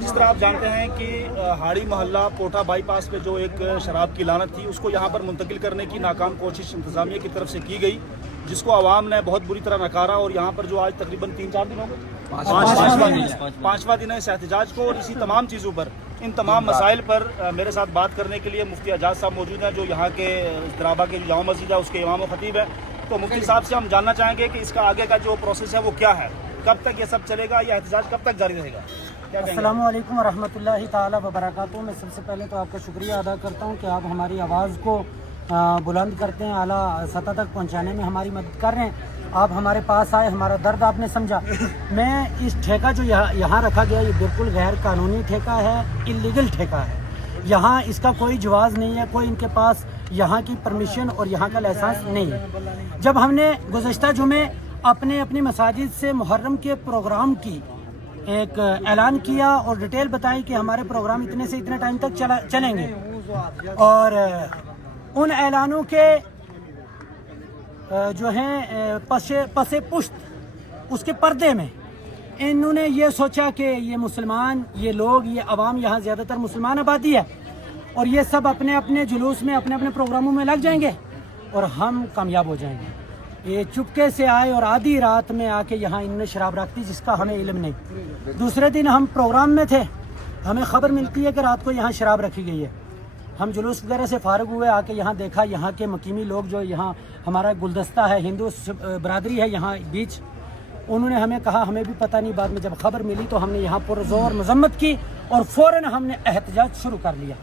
جس طرح آپ جانتے ہیں کہ ہاڑی محلہ کوٹھا بائی پاس پہ جو ایک شراب کی لعنت تھی اس کو یہاں پر منتقل کرنے کی ناکام کوشش انتظامیہ کی طرف سے کی گئی، جس کو عوام نے بہت بری طرح نکارا، اور یہاں پر جو آج تقریباً 3-4 دن ہو گئے، پانچواں دن ہے اس احتجاج کو، اور اسی تمام چیزوں پر، ان تمام مسائل پر میرے ساتھ بات کرنے کے لیے مفتی اعجاز صاحب موجود ہیں، جو یہاں کے اضطرابہ کے جامع مسجد ہے اس کے امام و خطیب ہے۔ تو مفتی صاحب سے ہم جاننا چاہیں گے کہ اس کا آگے کا جو پروسیس ہے وہ کیا ہے، کب تک یہ سب چلے گا، یہ احتجاج کب تک جاری رہے گا؟ السلام علیکم ورحمۃ اللہ تعالی وبرکاتہ۔ میں سب سے پہلے تو آپ کا شکریہ ادا کرتا ہوں کہ آپ ہماری آواز کو بلند کرتے ہیں، اعلیٰ سطح تک پہنچانے میں ہماری مدد کر رہے ہیں۔ آپ ہمارے پاس آئے، ہمارا درد آپ نے سمجھا۔ میں اس ٹھیکہ جو یہاں رکھا گیا یہ بالکل غیر قانونی ٹھیکہ ہے، اللیگل ٹھیکہ ہے۔ یہاں اس کا کوئی جواز نہیں ہے، کوئی ان کے پاس یہاں کی پرمیشن اور یہاں کا لائسنس نہیں ہے۔ جب ہم نے گزشتہ جمعے اپنی مساجد سے محرم کے پروگرام کی ایک اعلان کیا اور ڈیٹیل بتائی کہ ہمارے پروگرام اتنے سے اتنے ٹائم تک چلیں گے، اور ان اعلانوں کے جو ہیں پس پشت اس کے پردے میں انہوں نے یہ سوچا کہ یہ مسلمان، یہ لوگ، یہ عوام، یہاں زیادہ تر مسلمان آبادی ہے، اور یہ سب اپنے اپنے جلوس میں اپنے اپنے پروگراموں میں لگ جائیں گے اور ہم کامیاب ہو جائیں گے۔ یہ چپکے سے آئے اور آدھی رات میں آ کے یہاں انہوں نے شراب رکھ دی، جس کا ہمیں علم نہیں۔ دوسرے دن ہم پروگرام میں تھے، ہمیں خبر ملتی ہے کہ رات کو یہاں شراب رکھی گئی ہے۔ ہم جلوس وغیرہ سے فارغ ہوئے، آ کے یہاں دیکھا، یہاں کے مقیمی لوگ جو یہاں ہمارا گلدستہ ہے، ہندو برادری ہے یہاں بیچ، انہوں نے ہمیں کہا، ہمیں بھی پتہ نہیں، بعد میں جب خبر ملی تو ہم نے یہاں پر زور مذمت کی اور فوراً ہم نے احتجاج شروع کر لیا۔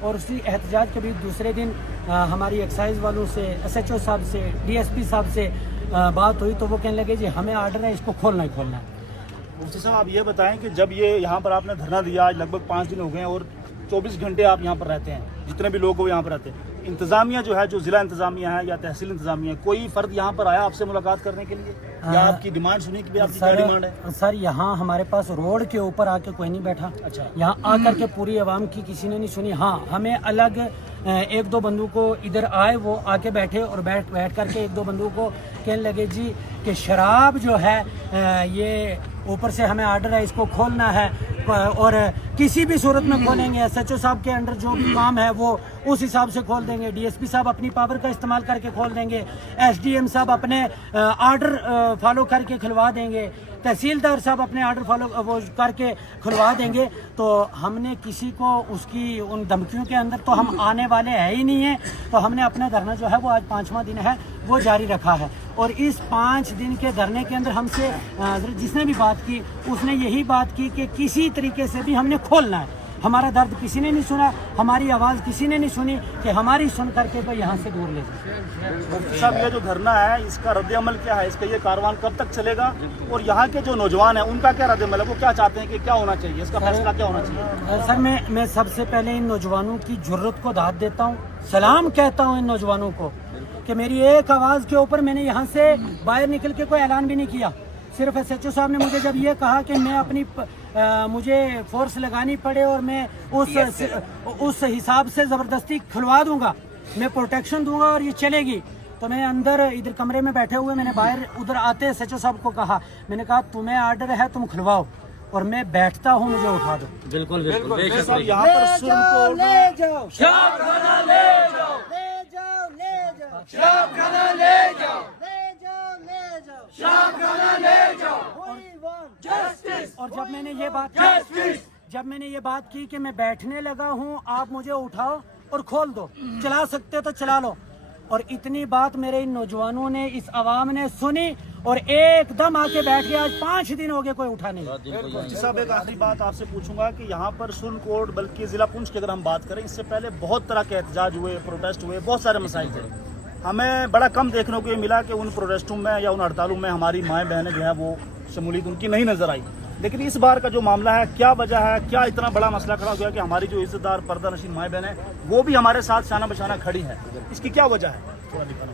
اور اسی احتجاج کے بھی دوسرے دن ہماری ایکسائز والوں سے، ایس ایچ او صاحب سے، ڈی ایس پی صاحب سے بات ہوئی، تو وہ کہنے لگے جی ہمیں آرڈر ہے، اس کو کھولنا ہی کھولنا ہے۔ مفتی صاحب آپ یہ بتائیں کہ جب یہ یہاں پر آپ نے دھرنا دیا، آج لگ بھگ 5 دن ہو گئے ہیں اور 24 گھنٹے آپ یہاں پر رہتے ہیں، جتنے بھی لوگ وہ یہاں پر رہتے ہیں، انتظامیہ جو ہے، جو ضلع انتظامیہ ہے یا تحصیل انتظامیہ ہے، کوئی فرد یہاں پر آیا آپ سے ملاقات کرنے کے لیے یا آپ کی ڈیمانڈ سنی کہ آپ کی کیا ڈیمانڈ ہے؟ سر یہاں ہمارے پاس روڈ کے اوپر آ کے کوئی نہیں بیٹھا، یہاں آ کر کے پوری عوام کی کسی نے نہیں سنی۔ ہاں ہمیں الگ 1-2 بندوں کو ادھر آئے، وہ آ کے بیٹھے اور بیٹھ کر کے 1-2 بندوں کو کہنے لگے جی کہ شراب جو ہے یہ اوپر سے ہمیں آرڈر ہے، اس کو کھولنا ہے، اور کسی بھی صورت میں کھولیں گے، ایس ایچ او صاحب کے انڈر جو بھی کام ہے وہ اس حساب سے کھول دیں گے، ڈی ایس پی صاحب اپنی پاور کا استعمال کر کے کھول دیں گے، ایس ڈی ایم صاحب اپنے آرڈر فالو کر کے کھلوا دیں گے، تحصیلدار صاحب اپنے آرڈر فالو وہ کر کے کھلوا دیں گے۔ تو ہم نے کسی کو اس کی ان دھمکیوں کے اندر تو ہم آنے والے ہیں ہی نہیں ہیں، تو ہم نے اپنا دھرنا جو ہے وہ آج 5واں دن ہے وہ جاری رکھا ہے۔ اور اس 5 دن کے دھرنے کے اندر ہم سے جس نے بھی بات کی اس نے یہی بات کی کہ کسی طریقے سے بھی ہم نے کھولنا ہے، ہمارا درد کسی نے نہیں سنا، ہماری آواز کسی نے نہیں سنی کہ ہماری سن کر کے کوئی یہاں سے دور لے جائے۔ مفتی صاحب یہ جو دھرنا ہے اس کا رد عمل کیا ہے، اس کا یہ کاروان کب تک چلے گا، اور یہاں کے جو نوجوان ہیں ان کا کیا رد عمل ہے، وہ کیا چاہتے ہیں کہ کیا ہونا چاہیے، اس کا فیصلہ کیا ہونا چاہیے؟ سر میں سب سے پہلے ان نوجوانوں کی جرت کو داد دیتا ہوں، سلام کہتا ہوں ان نوجوانوں کو کہ میری ایک آواز کے اوپر میں نے یہاں سے باہر نکل کے کوئی اعلان بھی نہیں کیا۔ صرف ایس ایچ او صاحب نے مجھے جب یہ کہا کہ میں مجھے فورس لگانی پڑے اور میں اس حساب سے زبردستی کھلوا دوں گا، میں پروٹیکشن دوں گا اور یہ چلے گی، تو میں اندر ادھر کمرے میں بیٹھے ہوئے، میں نے باہر ادھر آتے ایس ایچ او صاحب کو کہا، میں نے کہا تمہیں آرڈر ہے تم کھلواؤ، اور میں بیٹھتا ہوں، مجھے اٹھا دو۔ بالکل یہاں پر سن کو لے جاؤ، شراب خانہ لے جاؤ، لے جاؤ، لے جاؤ، شراب خانہ لے جاؤ، لے جاؤ، لے جاؤ، شراب خانہ لے جاؤ، جسٹس، اور جب میں نے یہ بات کی کہ میں بیٹھنے لگا ہوں، آپ مجھے اٹھاؤ اور کھول دو، چلا سکتے تو چلا لو، اور اتنی بات میرے ان نوجوانوں نے، اس عوام نے سنی اور ایک دم آ کے بیٹھ گیا۔ آج 5 دن ہو گئے کوئی اٹھا نہیں۔ مفتی صاحب ایک آخری بات آپ سے پوچھوں گا کہ یہاں پر سن کوٹ بلکہ ضلع پونچھ کی اگر ہم بات کریں، اس سے پہلے بہت طرح کے احتجاج ہوئے، پروٹیسٹ ہوئے، بہت سارے مسائل تھے، ہمیں بڑا کم دیکھنے کو یہ ملا کہ ان پروٹیسٹوں میں یا ان ہڑتالوں میں ہماری مائیں بہنیں جو ہے وہ شمولیت ان کی نہیں نظر آئی۔ لیکن اس بار کا جو معاملہ ہے، کیا وجہ ہے، کیا اتنا بڑا مسئلہ کھڑا ہو گیا کہ ہماری جو عزت دار پردہ نشین مائیں بہنیں وہ بھی ہمارے ساتھ شانہ بشانہ کھڑی ہیں، اس کی کیا وجہ ہے؟ تھوڑا دکھانا۔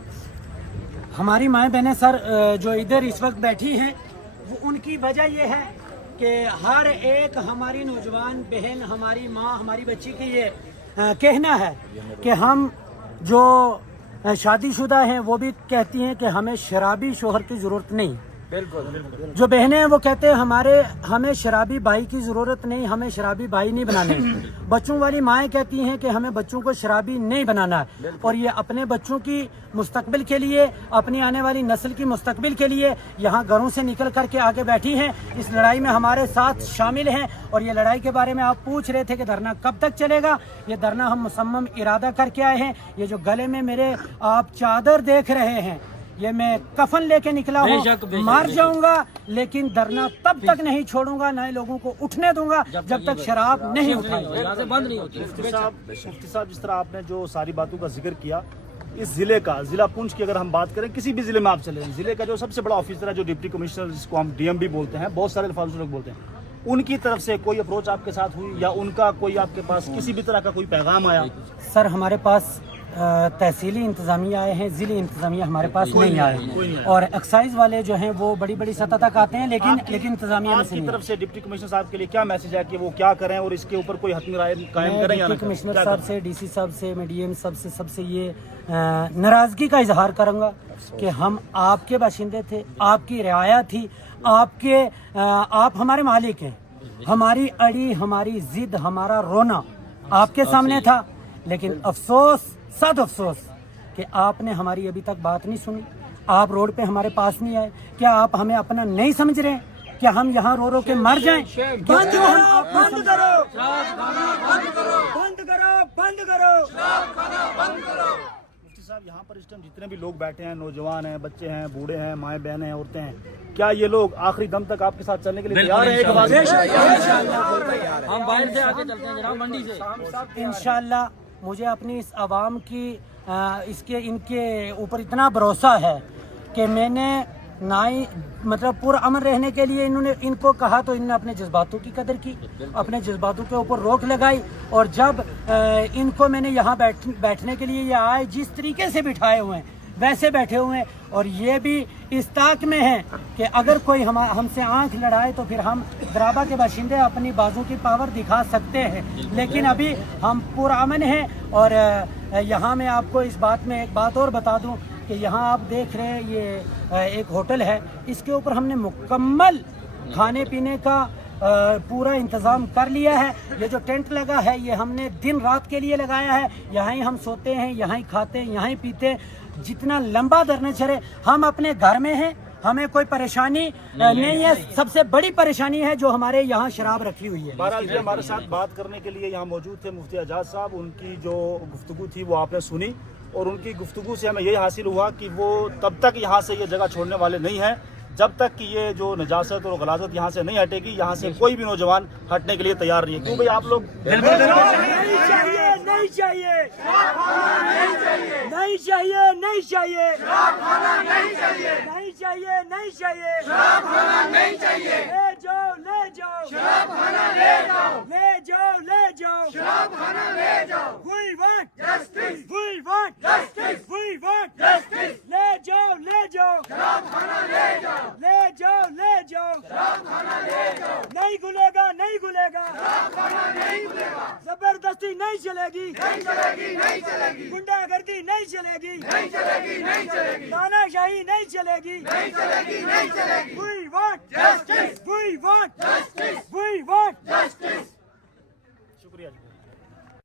ہماری مائیں بہنیں سر جو ادھر اس وقت بیٹھی ہیں، وہ ان کی وجہ یہ ہے کہ ہر ایک ہماری نوجوان بہن، ہماری ماں، ہماری بچی کی یہ کہنا ہے کہ ہم جو شادی شدہ ہیں وہ بھی کہتی ہیں کہ ہمیں شرابی شوہر کی ضرورت نہیں، جو بہنیں ہیں وہ کہتے ہیں ہمیں شرابی بھائی کی ضرورت نہیں, ہمیں شرابی بھائی نہیں بنانے. بچوں والی مائیں کہتی ہیں کہ ہمیں بچوں کو شرابی نہیں بنانا, اور یہ اپنے بچوں کی مستقبل کے لیے, اپنی آنے والی نسل کی مستقبل کے لیے یہاں گھروں سے نکل کر کے آگے بیٹھی ہیں, اس لڑائی میں ہمارے ساتھ شامل ہیں. اور یہ لڑائی کے بارے میں آپ پوچھ رہے تھے کہ دھرنا کب تک چلے گا. یہ دھرنا ہم مصمم ارادہ کر کے آئے ہیں. یہ جو گلے میں میرے آپ چادر دیکھ رہے ہیں, یہ میں کفن لے کے نکلا ہوں, مار جاؤں گا لیکن دھرنا تب تک نہیں چھوڑوں گا, نئے لوگوں کو اٹھنے دوں گا جب تک شراب نہیں اٹھائی. مفتی صاحب, جس طرح آپ نے جو ساری باتوں کا ذکر کیا, اس ضلع کا, ضلع پونچھ کی اگر ہم بات کریں, کسی بھی ضلع میں آپ چلے جائیں, ضلع کا جو سب سے بڑا آفیسر ہے, جو ڈپٹی کمشنر, جس کو ہم ڈی ایم بھی بولتے ہیں, بہت سارے الفاظ لوگ بولتے ہیں, ان کی طرف سے کوئی اپروچ آپ کے ساتھ ہوئی, یا ان کا کوئی آپ کے پاس کسی بھی طرح کا کوئی پیغام آیا؟ سر ہمارے پاس تحصیلی انتظامیہ آئے ہیں, ضلعی انتظامیہ ہمارے پاس نہیں آئے, اور ایکسائز والے جو ہیں وہ بڑی بڑی سطح تک آتے ہیں, لیکن انتظامیہ میں سے کی طرف سے ڈپٹی کمشنر صاحب کے لیے کیا میسج ہے کہ وہ کیا کریں اور اس کے اوپر کوئی حتمی رائے قائم کریں یا نہ کریں؟ کمشنر صاحب سے, ڈی سی صاحب سے, میں ڈی ایم سب سے یہ ناراضگی کا اظہار کروں گا کہ ہم آپ کے باشندے تھے, آپ کی رعایا تھی, آپ ہمارے مالک ہیں. ہماری اڑی, ہماری ضد, ہمارا رونا آپ کے سامنے تھا, لیکن افسوس, صد افسوس کہ آپ نے ہماری ابھی تک بات نہیں سنی. آپ روڈ پہ ہمارے پاس نہیں آئے. کیا آپ ہمیں اپنا نہیں سمجھ رہے ہیں؟ کیا ہم یہاں رو کے مر جائیں؟ بند کرو, بند کرو, بند کرو, بند کرو. مفتی صاحب, یہاں پر اس ٹائم جتنے بھی لوگ بیٹھے ہیں, نوجوان ہیں, بچے ہیں, بوڑھے ہیں, مائیں بہنیں ہیں, عورتیں ہیں, کیا یہ لوگ آخری دم تک آپ کے ساتھ چلنے کے لیے تیار ہیں؟ ہم باہر سے آگے چلتے ہیں جناب, منڈی سے انشاءاللہ. مجھے اپنی اس عوام کی ان کے اوپر اتنا بھروسہ ہے کہ میں نے نہ ہی مطلب پرامن رہنے کے لیے ان کو کہا تو انہوں نے اپنے جذباتوں کی قدر کی, اپنے جذباتوں کے اوپر روک لگائی, اور جب ان کو میں نے یہاں بیٹھنے کے لیے یہ آئے, جس طریقے سے بٹھائے ہوئے ہیں ویسے بیٹھے ہوئے ہیں, اور یہ بھی اس طاق میں ہیں کہ اگر کوئی ہم سے آنکھ لڑائے تو پھر ہم درابا کے باشندے اپنی بازو کی پاور دکھا سکتے ہیں, لیکن ابھی ہم پرامن ہیں. اور یہاں میں آپ کو اس بات میں ایک بات اور بتا دوں کہ یہاں آپ دیکھ رہے ہیں یہ ایک ہوٹل ہے, اس کے اوپر ہم نے مکمل کھانے پینے کا پورا انتظام کر لیا ہے. یہ جو ٹینٹ لگا ہے یہ ہم نے دن رات کے لیے لگایا ہے, یہاں ہی ہم سوتے ہیں, یہاں ہی کھاتے ہیں, یہاں ہی پیتے ہیں. جتنا لمبا درنے چلے ہم اپنے گھر میں ہیں, ہمیں کوئی پریشانی نہیں ہے. سب سے بڑی پریشانی ہے جو ہمارے یہاں شراب رکھی ہوئی ہے. بہرحال جی, ہمارے ساتھ بات کرنے کے لیے یہاں موجود تھے مفتی اعجاز صاحب. ان کی جو گفتگو تھی وہ آپ نے سنی, اور ان کی گفتگو سے ہمیں یہ حاصل ہوا کہ وہ تب تک یہاں سے یہ جگہ چھوڑنے والے نہیں ہیں جب تک کہ یہ جو نجاست اور غلاظت یہاں سے نہیں ہٹے گی. یہاں سے کوئی بھی نوجوان ہٹنے کے لیے تیار نہیں ہے. کیوں بھائی آپ لوگ نہیں چاہیے, نہیں چاہیے, نہیں چاہیے, نہیں چاہیے, نہیں چاہیے, نہیں چاہیے, لے جاؤ, لے جاؤ, لے جاؤ, لے جاؤ, we want justice, we want justice, we want justice, لے جاؤ, لے جاؤ, لے جاؤ, لے جاؤ, نہیں گلے گا, نہیں گلے گا, زبردستی نہیں چلے گی, گنڈا گردی نہیں چلے گی, تانا شاہی نہیں چلے گی. We want justice, we want justice, we want justice.